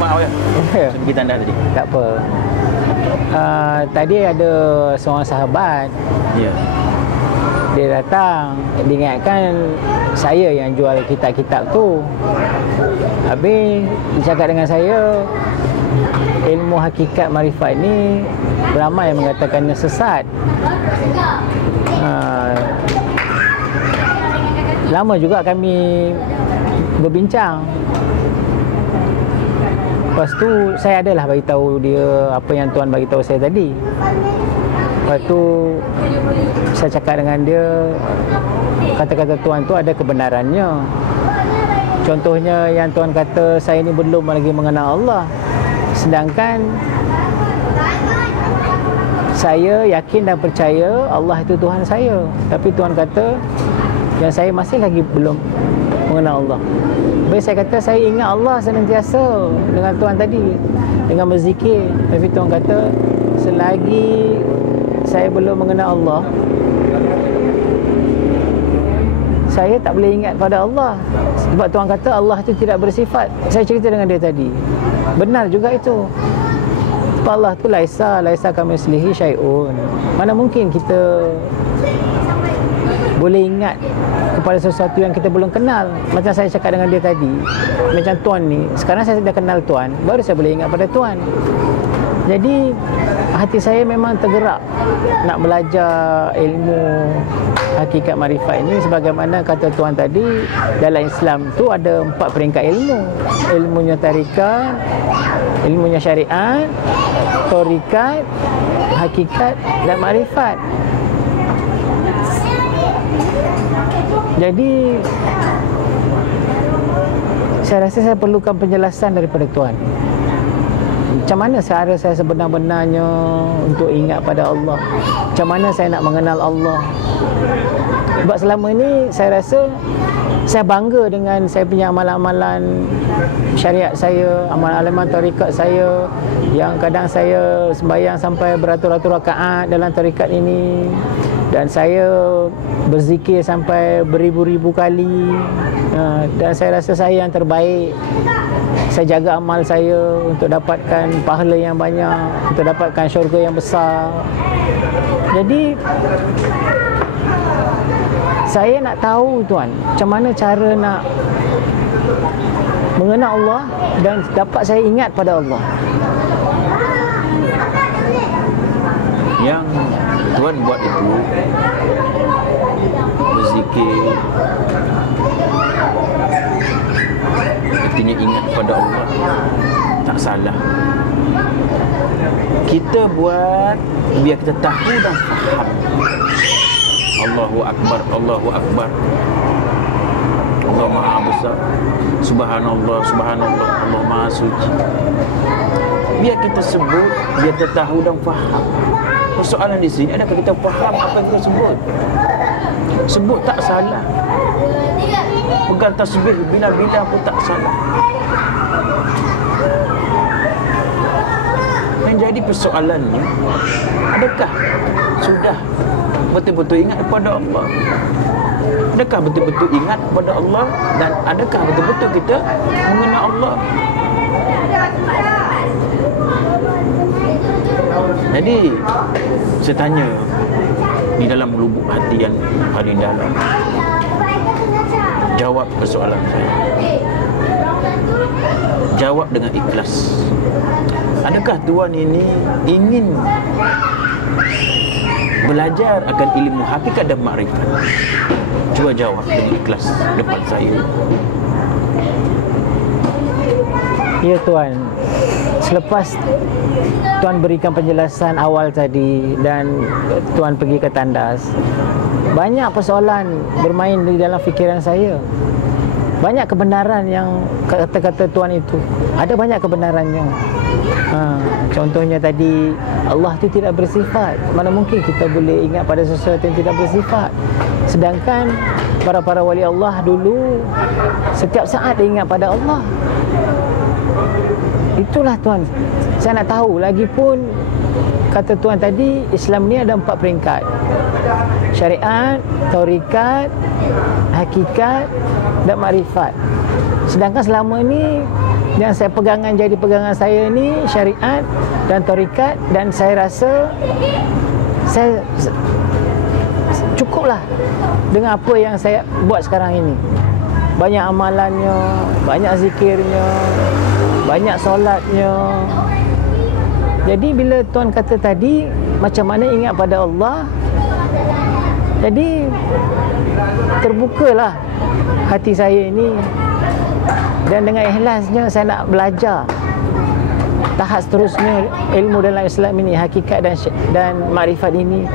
maaf ya. Sedikit tanda tadi. Tak apa. Tadi ada seorang sahabat. Ya. Dia datang, dia ingatkan saya yang jual kitab-kitab tu. Habis dia cakap dengan saya, ilmu hakikat marifat ni ramai yang mengatakannya sesat. Lama juga kami berbincang. Lepas tu saya adalah bagi tahu dia apa yang tuan bagi tahu saya tadi. Lepas tu saya cakap dengan dia, kata-kata tuan tu ada kebenarannya. Contohnya yang tuan kata saya ni belum lagi mengenal Allah, sedangkan saya yakin dan percaya Allah itu Tuhan saya. Tapi tuan kata yang saya masih lagi belum mengenal Allah. Habis saya kata saya ingat Allah senantiasa dengan tuan tadi, dengan berzikir. Tapi tuan kata selagi saya belum mengenal Allah, saya tak boleh ingat pada Allah. Sebab tuan kata Allah itu tidak bersifat. Saya cerita dengan dia tadi, benar juga itu. Sebab Allah itu laisa kamitslihi syai'un. Mana mungkin kita boleh ingat kepada sesuatu yang kita belum kenal. Macam saya cakap dengan dia tadi, macam tuan ni, sekarang saya dah kenal tuan, baru saya boleh ingat pada tuan. Jadi hati saya memang tergerak nak belajar ilmu hakikat marifat ini. Sebagaimana kata tuan tadi, dalam Islam tu ada 4 peringkat ilmu. Ilmunya tarikat, ilmunya syariat, tarikat, hakikat dan marifat. Jadi saya rasa saya perlukan penjelasan daripada tuan. Macam mana cara saya sebenar-benarnya untuk ingat pada Allah? Macam mana saya nak mengenal Allah? Sebab selama ini saya rasa saya bangga dengan saya punya amalan-amalan syariat saya, amalan-amalan tarikat saya, yang kadang saya sembahyang sampai beratus-ratus rakaat dalam tarikat ini, dan saya berzikir sampai beribu-ribu kali, dan saya rasa saya yang terbaik. Saya jaga amal saya untuk dapatkan pahala yang banyak, untuk dapatkan syurga yang besar. Jadi saya nak tahu tuan, macam mana cara nak mengenal Allah dan dapat saya ingat pada Allah. Yang tuan buat itu berzikir, artinya ingat pada Allah, tak salah. Kita buat biar kita tahu dan faham. Allahu Akbar, Allahu Akbar, Allah Maha Besar, Subhanallah, Subhanallah, Allah Maha Suci. Biar kita sebut, biar kita tahu dan faham. Persoalan di sini adakah kita faham apa yang kita sebut? Sebut tak salah, pegang tasbih bila-bila pun tak salah. Yang jadi persoalannya, adakah sudah betul-betul ingat kepada Allah? Adakah betul-betul ingat kepada Allah? Dan adakah betul-betul kita mengenal Allah? Jadi saya tanya di dalam lubuk hati yang paling dalam, jawab persoalan saya. Jawab dengan ikhlas. Adakah tuan ini ingin belajar akan ilmu hakikat dan makrifat? Cuba jawab dengan ikhlas depan saya. Ya tuan, selepas tuan berikan penjelasan awal tadi dan tuan pergi ke tandas, banyak persoalan bermain di dalam fikiran saya. Banyak kebenaran yang kata-kata tuan itu, ada banyak kebenarannya. Contohnya tadi, Allah itu tidak bersifat. Mana mungkin kita boleh ingat pada sesuatu yang tidak bersifat? Sedangkan para wali Allah dulu setiap saat dia ingat pada Allah. Itulah tuan, saya nak tahu. Lagipun kata tuan tadi, Islam ni ada 4 peringkat: syariat, tarikat, hakikat dan makrifat. Sedangkan selama ni yang saya pegangan, jadi pegangan saya ni syariat dan tarikat, dan saya rasa saya cukuplah dengan apa yang saya buat sekarang ini. Banyak amalannya, banyak zikirnya, banyak solatnya. Jadi bila Tuan kata tadi macam mana ingat pada Allah, jadi terbukalah hati saya ini, dan dengan ikhlasnya saya nak belajar tahap seterusnya ilmu dalam Islam ini, hakikat dan makrifat ini,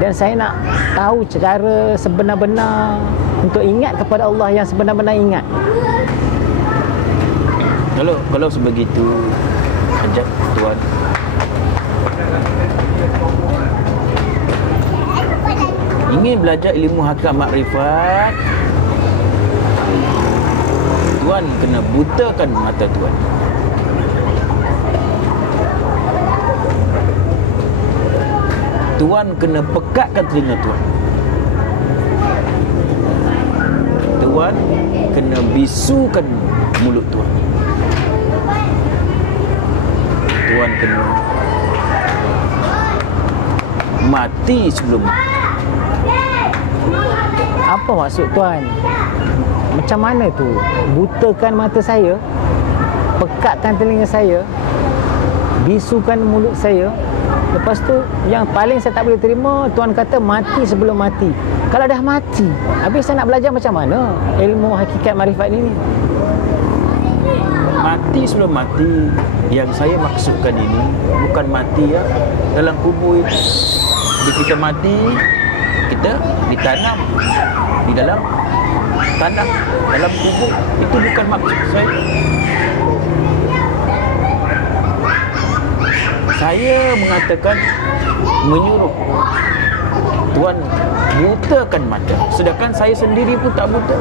dan saya nak tahu cara sebenar-benar untuk ingat kepada Allah yang sebenar-benar ingat. Kalau sebegitu, ajak Tuan ingin belajar ilmu hakikat makrifat, Tuan kena butakan mata Tuan. Tuan kena pekatkan telinga Tuan. Tuan kena bisukan mulut Tuan. Tuan kena mati sebelum mati. Apa maksud Tuan? Macam mana tu? Butakan mata saya, pekatkan telinga saya, bisukan mulut saya. Lepas tu yang paling saya tak boleh terima, Tuan kata mati sebelum mati. Kalau dah mati, habis saya nak belajar macam mana ilmu hakikat makrifat ini? Mati sebelum mati, yang saya maksudkan ini bukan mati ya dalam kubur itu. Bila kita mati, kita ditanam di dalam tanah, dalam kubur. Itu bukan maksud saya. Saya mengatakan, menyuruh Tuan butakan mata, sedangkan saya sendiri pun tak buta,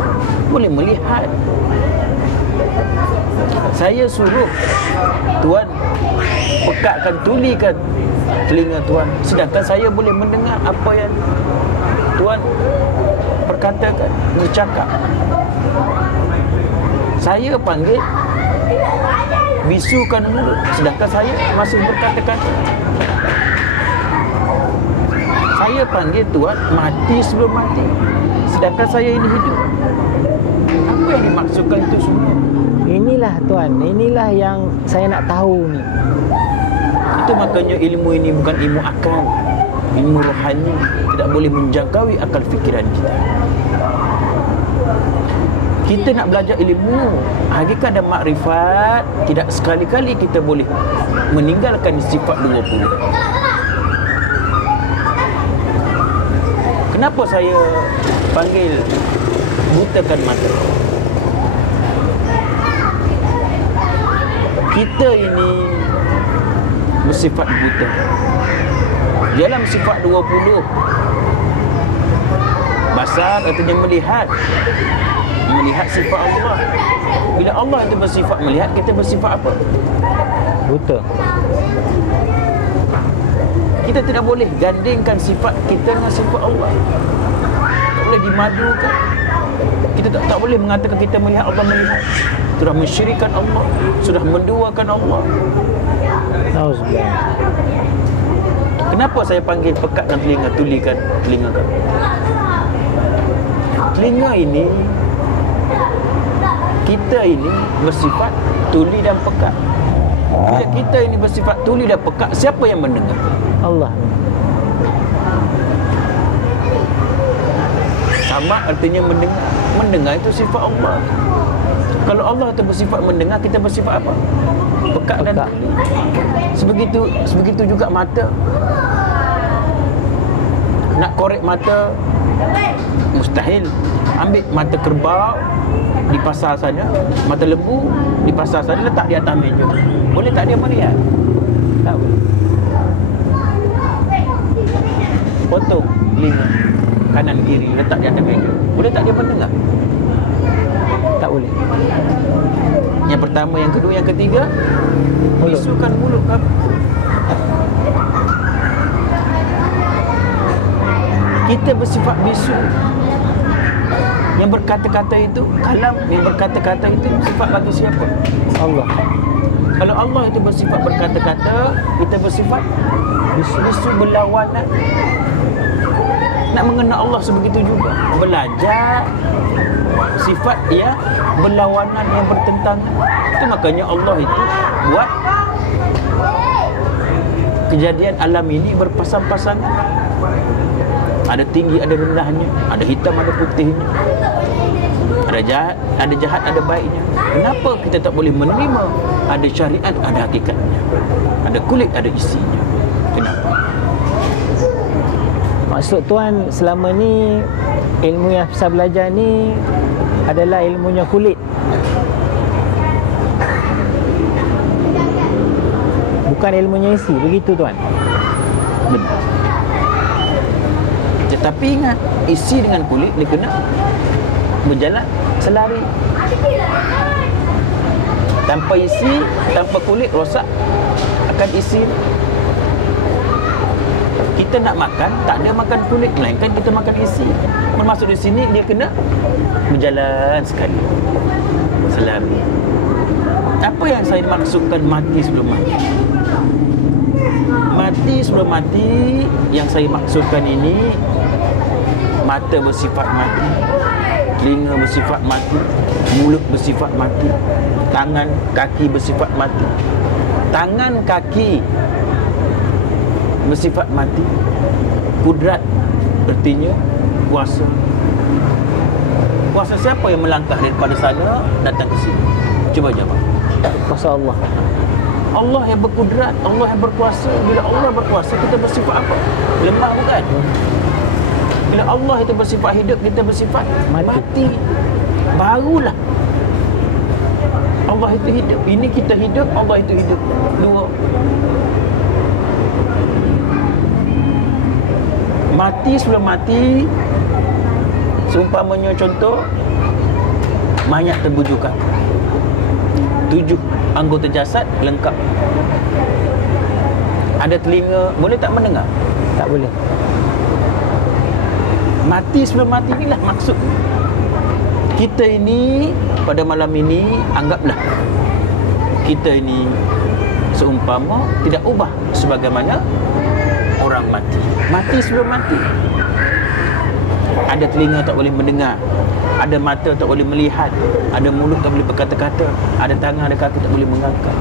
boleh melihat. Saya suruh Tuan pekatkan, tulikan telinga Tuan, sedangkan saya boleh mendengar apa yang Tuan perkatakan, bercakap. Saya panggil, bisukan mulut, sedangkan saya masih berkata-kata. Saya panggil Tuan mati sebelum mati, sedangkan saya ini hidup. Apa yang dimaksudkan itu semua? Inilah Tuan, inilah yang saya nak tahu ni. Itu makanya ilmu ini bukan ilmu akal, ilmu rohani, tidak boleh menjangkaui akal fikiran kita. Kita nak belajar ilmu hakikat dan makrifat, tidak sekali-kali kita boleh meninggalkan sifat 20. Kenapa saya panggil butakan mata? Kita ini bersifat buta. Dalam sifat 20, basar artinya melihat sifat Allah. Bila Allah itu bersifat melihat, kita bersifat apa? Buta. Kita tidak boleh gandingkan sifat kita dengan sifat Allah. Tak boleh dimadukan. Kita tak boleh mengatakan kita melihat, Allah melihat. Sudah mensyirikkan Allah, sudah menduakan Allah. Auzubillah. Kenapa saya panggil pekatkan telinga, tulikan telinga kamu? Telinga ini, kita ini bersifat tuli dan pekat. Bila kita ini bersifat tuli dan pekat, siapa yang mendengar? Allah. Sama artinya mendengar. Mendengar itu sifat Allah. Kalau Allah itu bersifat mendengar, kita bersifat apa? Pekat dan tuli. Sebegitu juga mata. Nak korek mata mustahil. Ambil mata kerbau di pasar sana, mata lembu di pasar sana, letak di atas meja. Boleh tak dia melihat? Tak boleh. Potong telinga kanan kiri, letak di atas meja. Boleh tak dia mendengar? Tak boleh. Yang pertama, yang kedua, yang ketiga, bisukan mulut kamu. Kita bersifat bisu. Yang berkata-kata itu, kalam yang berkata-kata itu sifat bagi siapa? Allah. Kalau Allah itu bersifat berkata-kata, kita bersifat bisu berlawanan. Nak mengenal Allah sebegitu juga. Belajar sifat ya berlawanan, yang bertentangan. Itu makanya Allah itu buat kejadian alam ini berpasang-pasangan. Ada tinggi, ada rendahnya, ada hitam, ada putihnya, ada jahat, ada baiknya. Kenapa kita tak boleh menerima ada syariat, ada hakikatnya, ada kulit, ada isinya? Kenapa? Maksud tuan, selama ni ilmu yang saya belajar ni adalah ilmunya kulit. Bukan ilmunya isi, begitu tuan? Benar. Tetapi ingat, isi dengan kulit dia kena berjalan selari. Tanpa isi, tanpa kulit rosak akan isi. Kita nak makan, tak ada makan kulit, melainkan kita makan isi. Bermaksud di sini dia kena berjalan sekali, selari. Apa yang saya maksudkan mati sebelum mati? Mati sebelum mati yang saya maksudkan ini, mata bersifat mati, telinga bersifat mati, mulut bersifat mati, tangan, kaki bersifat mati. Tangan, kaki bersifat mati. Kudrat artinya kuasa. Kuasa siapa yang melangkah daripada sana datang ke sini? Cuba jawab. Kuasa Allah. Allah yang berkudrat, Allah yang berkuasa. Bila Allah berkuasa, kita bersifat apa? Lemah bukan? Bila Allah itu bersifat hidup, kita bersifat mati. Barulah Allah itu hidup. Ini kita hidup, Allah itu hidup. Dua. Mati sebelum mati, seumpamanya contoh mayat terbujukan, 7 anggota jasad lengkap. Ada telinga, boleh tak mendengar? Tak boleh. Mati sebelum mati, inilah maksud. Kita ini pada malam ini, anggaplah kita ini seumpama tidak ubah sebagaimana orang mati. Mati sebelum mati. Ada telinga tak boleh mendengar, ada mata tak boleh melihat, ada mulut tak boleh berkata-kata, ada tangan, ada kaki tak boleh mengangkat.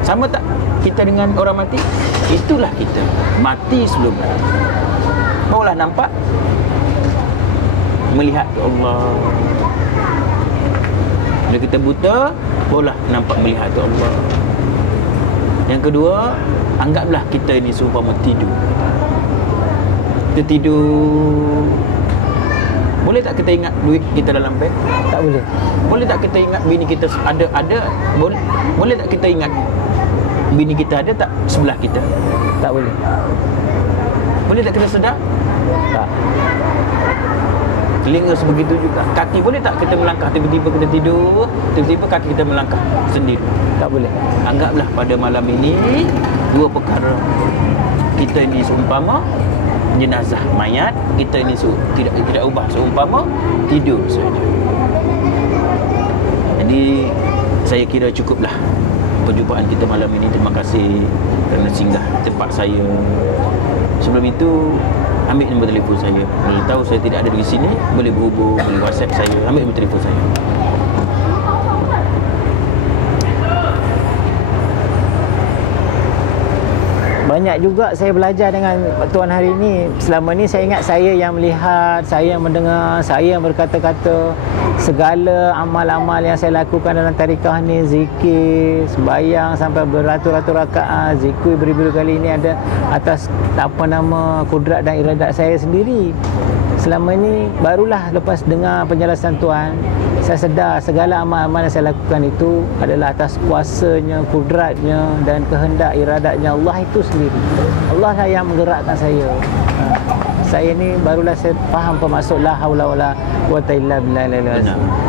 Sama tak kita dengan orang mati? Itulah kita, mati sebelum mati. Barulah nampak melihat ke Allah. Bila kita buta, barulah nampak melihat ke Allah. Yang kedua, anggaplah kita ini seumpama tidur. Kita tidur, boleh tak kita ingat duit kita dalam beg? Tak boleh. Boleh tak kita ingat bini kita ada? Boleh tak kita ingat bini kita ada tak sebelah kita? Tak boleh. Boleh tak kita sedar? Tak. Telinga sebegitu juga. Kaki, boleh tak kita melangkah tiba-tiba kita tidur, tiba-tiba kaki kita melangkah sendiri? Tak boleh. Anggaplah pada malam ini dua perkara. Kita ini seumpama jenazah mayat, kita ini tidak ubah, seumpama tidur saja. Jadi saya kira cukuplah perjumpaan kita malam ini. Terima kasih kerana singgah tempat saya. Sebelum itu, ambil nombor telefon saya. Kalau tahu saya tidak ada di sini, boleh berhubung, boleh WhatsApp saya. Ambil nombor telefon saya. Banyak juga saya belajar dengan tuan hari ini. Selama ni saya ingat saya yang melihat, saya yang mendengar, saya yang berkata-kata. Segala amal-amal yang saya lakukan dalam tarikah ni, zikir, sembahyang sampai beratus-ratus rakaat, zikir beribu kali ini ada atas kudrat dan iradat saya sendiri. Selama ni barulah lepas dengar penjelasan tuan, saya sedar segala amal-amal yang saya lakukan itu adalah atas kuasanya, kudratnya dan kehendak iradatnya Allah itu sendiri. Allah lah yang menggerakkan saya. Saya ni barulah saya faham bermaksud la haula wala quwata illa billah.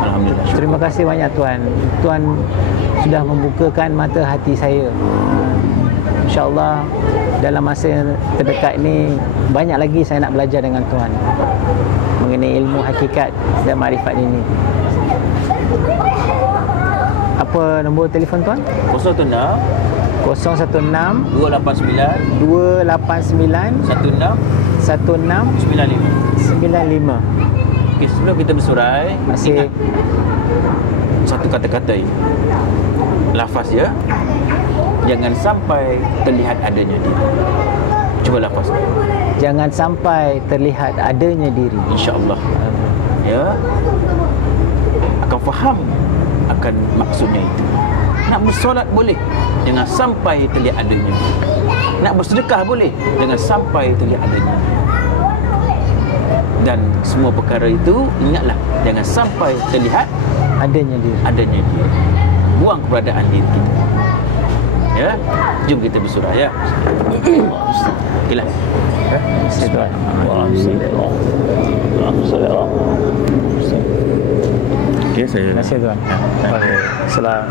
Alhamdulillah. Terima kasih banyak tuan. Tuan sudah membukakan mata hati saya. InsyaAllah dalam masa yang terdekat ni banyak lagi saya nak belajar dengan tuan. mengenai ilmu hakikat dan makrifat ini. Apa nombor telefon tuan? 016 016 289 289 16 16 95. 95. Okey, sebelum kita bersurai, Masih ingat satu kata-kata ini. Lafaz ya. Jangan sampai terlihat adanya diri. Cuba lafaz. jangan sampai terlihat adanya diri. InsyaAllah. Ya. Akan faham akan maksudnya itu. Nak bersolat boleh, jangan sampai terlihat adanya. Nak bersedekah boleh, jangan sampai terlihat adanya. Dan semua perkara itu ingatlah, jangan sampai terlihat Adanya diri. adanya dia. Buang keberadaan diri kita. Ya, jom kita bersurah ya. Okeylah. Okey, saya. Terima kasih tuan. Selamat.